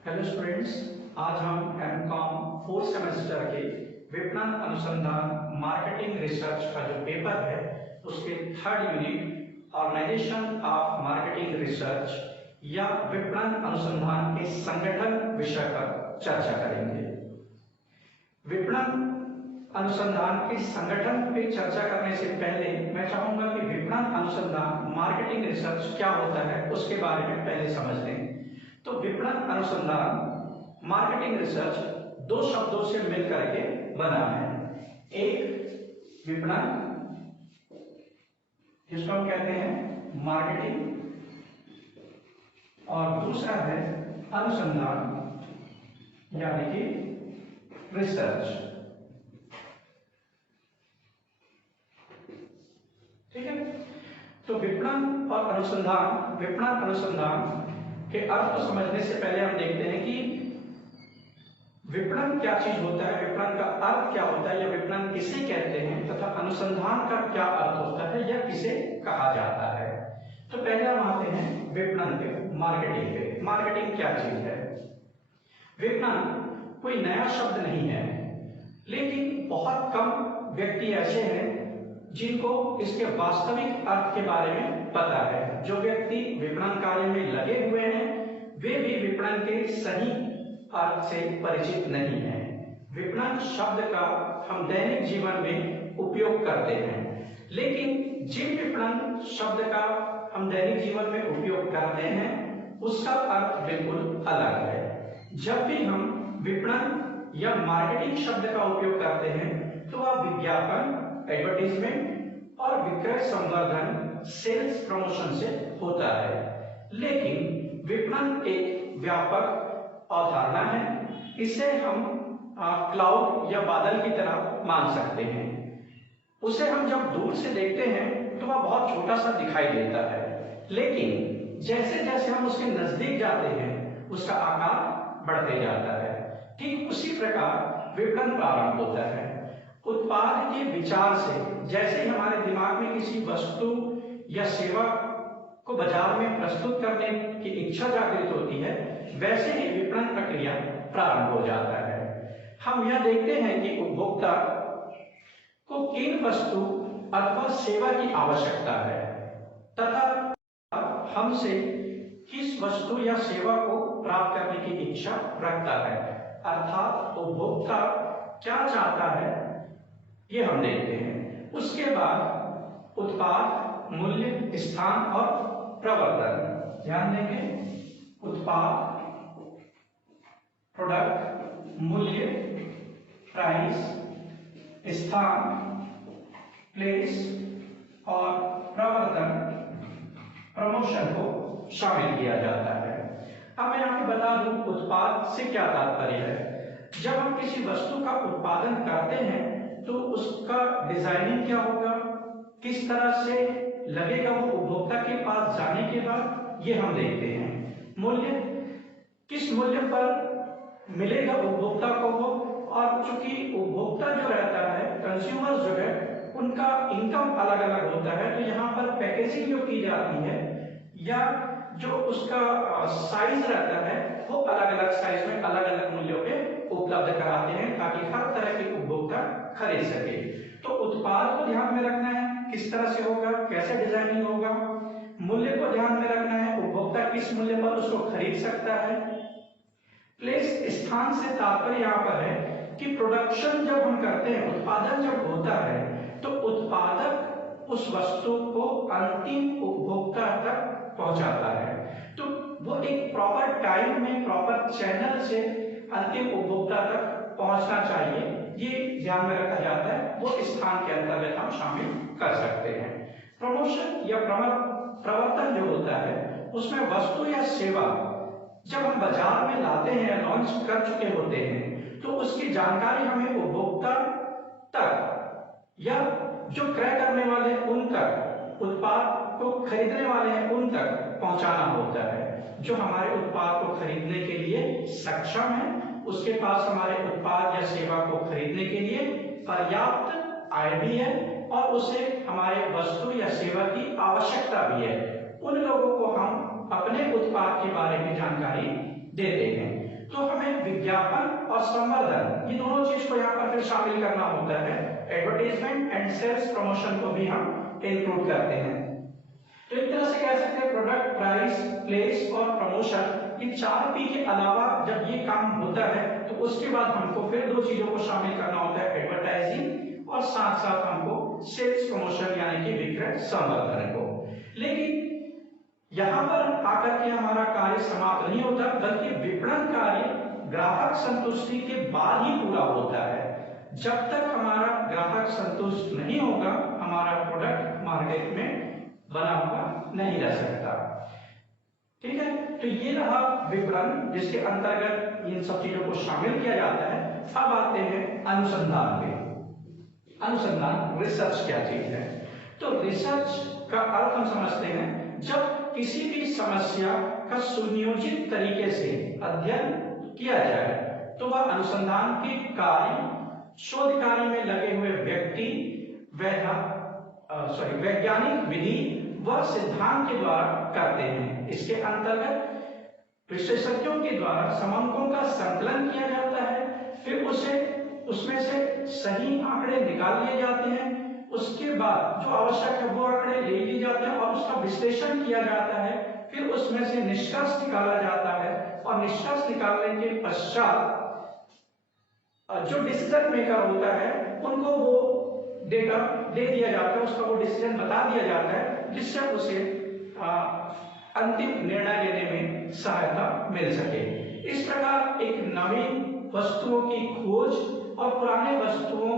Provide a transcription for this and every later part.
Hello students, आज हम MCom fourth semester के विपणन अनुसंधान मार्केटिंग रिसर्च का जो पेपर है उसके third unit organisation of marketing research या विपणन अनुसंधान के संगठन विषय पर चर्चा करेंगे। विपणन अनुसंधान के संगठन पे चर्चा करने से पहले मैं चाहूंगा कि विपणन अनुसंधान मार्केटिंग रिसर्च क्या होता है उसके बारे में पहले समझ लें। तो विपणन अनुसंधान मार्केटिंग रिसर्च दो शब्दों से मिलकर के बना है। एक विपणन, जिसको हम कहते हैं मार्केटिंग, और दूसरा है अनुसंधान यानी कि रिसर्च। ठीक है, तो विपणन और अनुसंधान, विपणन अनुसंधान के अर्थ को समझने से पहले हम देखते हैं कि विपणन क्या चीज होता है, विपणन का अर्थ क्या होता है या विपणन किसे कहते हैं तथा अनुसंधान का क्या अर्थ होता है या किसे कहा जाता है। तो पहले हम आते हैं विपणन पे, मार्केटिंग पे। मार्केटिंग क्या चीज है? विपणन कोई नया शब्द नहीं है, लेकिन बहुत कम व्यक्ति ऐसे हैं जिनको इसके वास्तविक अर्थ के बारे में पता है। जो व्यक्ति विपणन कार्य में लगे हुए हैं वे भी विपणन के सही अर्थ से परिचित नहीं है। विपणन शब्द का हम दैनिक जीवन में उपयोग करते हैं, लेकिन जिन विपणन शब्द का हम दैनिक जीवन में उपयोग करते हैं उसका अर्थ बिल्कुल अलग है। जब भी हम विपणन या मार्केटिंग शब्द का उपयोग करते हैं तो वह विज्ञापन, एडवर्टीजमेंट और विक्रय संवर्धन, सेल्स प्रमोशन से होता है। लेकिन विपणन एक व्यापक अवधारणा है। इसे हम क्लाउड या बादल की तरह मान सकते हैं। उसे हम जब दूर से देखते हैं तो वह बहुत छोटा सा दिखाई देता है, लेकिन जैसे जैसे हम उसके नजदीक जाते हैं उसका आकार बढ़ते जाता है। ठीक उसी प्रकार विपणन प्रारंभ होता है। उत्पाद के विचार से, जैसे हमारे दिमाग में किसी वस्तु या सेवा को बाजार में प्रस्तुत करने की इच्छा जागृत होती है, वैसे ही विपणन प्रक्रिया प्रारंभ हो जाता है। हम यह देखते हैं कि उपभोक्ता को किन वस्तु अथवा सेवा की आवश्यकता है तथा हमसे किस वस्तु या सेवा को प्राप्त करने की इच्छा रखता है, अर्थात उपभोक्ता क्या चाहता है ये हम देखते हैं। उसके बाद उत्पाद, मूल्य, स्थान और प्रवर्तन। ध्यान देंगे, उत्पाद, प्रोडक्ट, मूल्य, प्राइस, स्थान, प्लेस और प्रवर्तन, प्रमोशन को शामिल किया जाता है। अब मैं यहाँ पे बता दूं उत्पाद से क्या तात्पर्य है। जब हम किसी वस्तु का उत्पादन करते हैं तो उसका डिजाइनिंग क्या होगा, किस तरह से लगेगा वो उपभोक्ता के पास जाने के बाद, ये हम देखते हैं। मूल्य, किस मूल्य पर मिलेगा उपभोक्ता को वो, और चूंकि उपभोक्ता जो रहता है, कंज्यूमर्स जो है, उनका इनकम अलग अलग होता है, तो यहाँ पर पैकेजिंग जो की जाती है या जो उसका साइज रहता है वो अलग अलग साइज में अलग अलग मूल्यों पे उपलब्ध कराते हैं ताकि हर तरह के उपभोक्ता खरीद सके। तो उत्पाद को ध्यान में रखना है, किस तरह से होगा, कैसे डिजाइनिंग होगा। मूल्य को ध्यान में रखना है, उपभोक्ता किस मूल्य पर उसको खरीद सकता है। प्लेस, स्थान से तात्पर्य यहाँ पर है कि प्रोडक्शन जब हम करते हैं, उत्पादन जब होता है तो उत्पादक उस वस्तु को अंतिम उपभोक्ता तक पहुंचाता है। तो वो एक प्रॉपर टाइम में, प्रॉपर चैनल से अंतिम उपभोक्ता तक पहुंचना चाहिए, ये ध्यान में रखा जाता है। वो स्थान के अंतर्गत हम शामिल कर सकते हैं। प्रमोशन या प्रवर्तन जो होता है उसमें वस्तु या सेवा जब हम बाजार में लाते हैं, लॉन्च कर चुके होते हैं, तो उसकी जानकारी हमें उपभोक्ता तक या जो क्रय करने वाले उन तक, उत्पाद को खरीदने वाले हैं उन तक पहुंचाना होता है। जो हमारे उत्पाद को खरीदने के लिए सक्षम है, उसके पास हमारे उत्पाद या सेवा को खरीदने के लिए पर्याप्त आय भी है और उसे हमारे वस्तु या सेवा की आवश्यकता भी है, उन लोगों को हम अपने उत्पाद के बारे में जानकारी देते हैं। तो हमें विज्ञापन और संवर्धन, ये दोनों चीज को यहाँ पर फिर शामिल करना होता है। एडवर्टाइजमेंट एंड सेल्स प्रमोशन को भी हम इंक्लूड करते हैं। तो एक तरह से कह सकते हैं प्रोडक्ट, प्राइस, प्लेस और प्रमोशन, ये 4 P के अलावा जब ये काम होता है तो उसके बाद हमको फिर 2 चीजों को शामिल करना होता है, एडवर्टाइजिंग और साथ साथ हमको सेल्स प्रमोशन यानी कि विक्रय संवर्धन को। लेकिन यहाँ पर आकर के हमारा कार्य समाप्त नहीं होता, बल्कि विपणन कार्य ग्राहक संतुष्टि के बाद ही पूरा होता है। जब तक हमारा ग्राहक संतुष्ट नहीं होगा, हमारा प्रोडक्ट मार्केट में बना हुआ नहीं रह सकता। ठीक है, तो ये रहा विपणन, जिसके अंतर्गत इन सब चीजों को शामिल किया जाता है। अब आते हैं अनुसंधान पे। अनुसंधान, रिसर्च क्या चीज है? तो रिसर्च का अर्थ हम समझते हैं जब किसी भी समस्या का सुनियोजित तरीके से अध्ययन किया जाए तो वह अनुसंधान के कार्य, शोध कार्य में लगे हुए व्यक्ति वैज्ञानिक विधि व सिद्धांत के द्वारा करते हैं। इसके अंतर्गत विशेषज्ञों के द्वारा समंकों का संकलन किया जाता है, फिर उसमें से सही आंकड़े निकाल लिए जाते हैं, उसके बाद जो आवश्यक है वो आंकड़े ले लिए जाते हैं और उसका विश्लेषण किया जाता है, फिर उसमें से निष्कर्ष निकाला जाता है और निष्कर्ष निकालने के पश्चात जो डिसीजन मेकर होता है उनको वो डेटा दे दिया जाता है, उसका वो डिसीजन बता दिया जाता है, जिससे उसे अंतिम निर्णय लेने में सहायता मिल सके। इस प्रकार एक नवीन वस्तुओं की खोज और पुराने वस्तुओं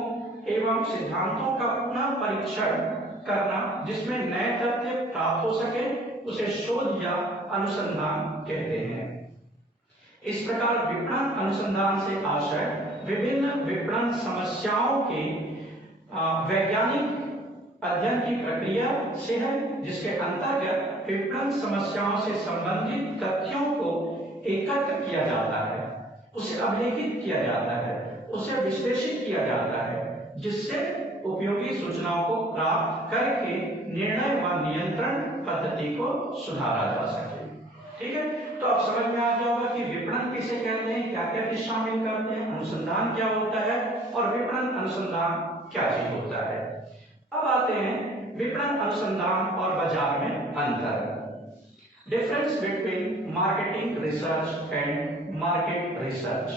एवं सिद्धांतों का पुनः परीक्षण करना, जिसमें नए तथ्य प्राप्त हो सके, उसे शोध या अनुसंधान कहते हैं। इस प्रकार विपणन अनुसंधान से आशय विभिन्न विपणन समस्याओं के वैज्ञानिक अध्ययन की प्रक्रिया से है, जिसके अंतर्गत विपणन समस्याओं से संबंधित तथ्यों को एकत्र किया जाता है, उसे अभिलेखित किया जाता है, उसे विश्लेषित किया जाता है, जिससे उपयोगी सूचनाओं को प्राप्त करके निर्णय व नियंत्रण पद्धति को सुधारा जा सके। ठीक है, तो अब समझ में आ गया होगा कि विपणन किसे कहते हैं, क्या क्या चीज शामिल करते हैं, अनुसंधान क्या होता है और विपणन अनुसंधान क्या चीज होता है। अब आते हैं विपणन अनुसंधान और बाजार में अंतर। Difference between marketing research and market research.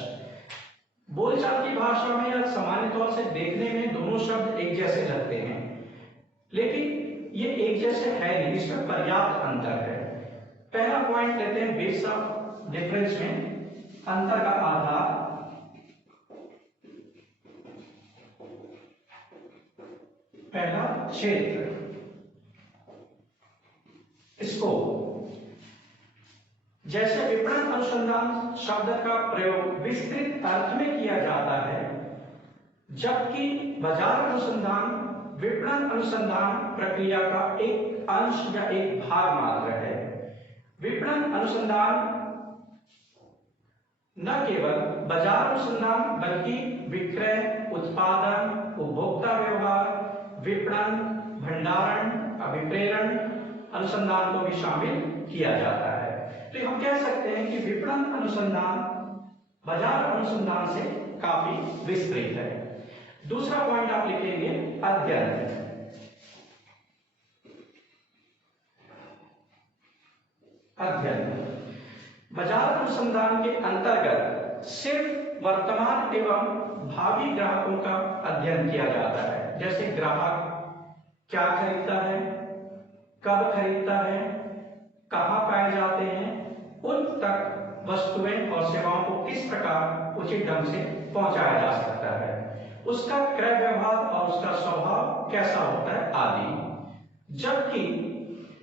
बोलचाल की भाषा में या सामान्य तौर से देखने में दोनों शब्द एक जैसे लगते हैं, लेकिन ये एक जैसे है नहीं, इसमें पर्याप्त अंतर है। पहला पॉइंट लेते हैं बेस ऑफ डिफरेंस में, अंतर का आधार। पहला क्षेत्र, इसको जैसे विपणन अनुसंधान शब्द का प्रयोग विस्तृत अर्थ में किया जाता है, जबकि बाजार अनुसंधान विपणन अनुसंधान प्रक्रिया का एक अंश या एक भाग मात्र है। विपणन अनुसंधान न केवल बाजार अनुसंधान बल्कि विक्रय, उत्पादन, उपभोक्ता व्यवहार, विपणन, भंडारण, अभिप्रेरण अनुसंधान को भी शामिल किया जाता है। तो हम कह सकते हैं कि विपणन अनुसंधान बाजार अनुसंधान से काफी विस्तृत है। दूसरा पॉइंट आप लिखेंगे अध्ययन। अध्ययन बाजार अनुसंधान के अंतर्गत सिर्फ वर्तमान एवं भावी ग्राहकों का अध्ययन किया जाता है, जैसे ग्राहक क्या खरीदता है, कब खरीदता है, कहां पाए जाते हैं, उन तक वस्तुएं और सेवाओं को किस प्रकार उचित ढंग से पहुंचाया जा सकता है, उसका क्रय व्यवहार और उसका स्वभाव कैसा होता है आदि। जबकि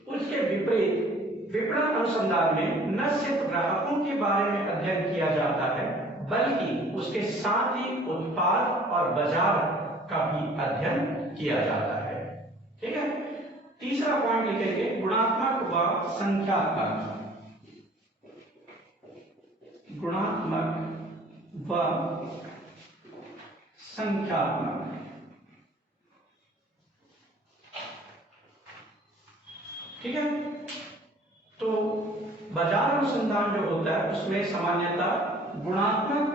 उसके विपरीत विपणन अनुसंधान में न सिर्फ ग्राहकों के बारे में अध्ययन किया जाता है, बल्कि उसके साथ ही उत्पाद और बाजार का भी अध्ययन किया जाता है। ठीक है, तीसरा पॉइंट लिखेंगे गुणात्मक व संख्यात्मक। गुणात्मक व संख्यात्मक। ठीक है, तो बाजार अनुसंधान अनुसंधान जो होता है उसमें सामान्यतः गुणात्मक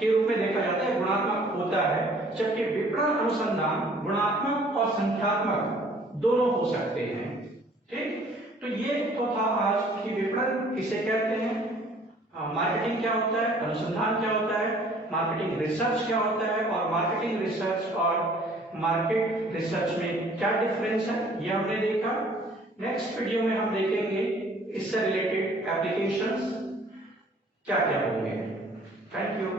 के रूप में देखा जाता है, गुणात्मक होता है, जबकि विपणन अनुसंधान गुणात्मक और संख्यात्मक दोनों हो सकते हैं। ठीक, तो ये तो था आज की विपणन किसे कहते हैं, मार्केटिंग क्या होता है, अनुसंधान क्या होता है, मार्केटिंग रिसर्च क्या होता है, और मार्केटिंग रिसर्च और मार्केट रिसर्च में क्या डिफरेंस है, ये हमने देखा। नेक्स्ट वीडियो में हम देखेंगे इससे रिलेटेड एप्लीकेशंस क्या क्या होंगे। Thank you.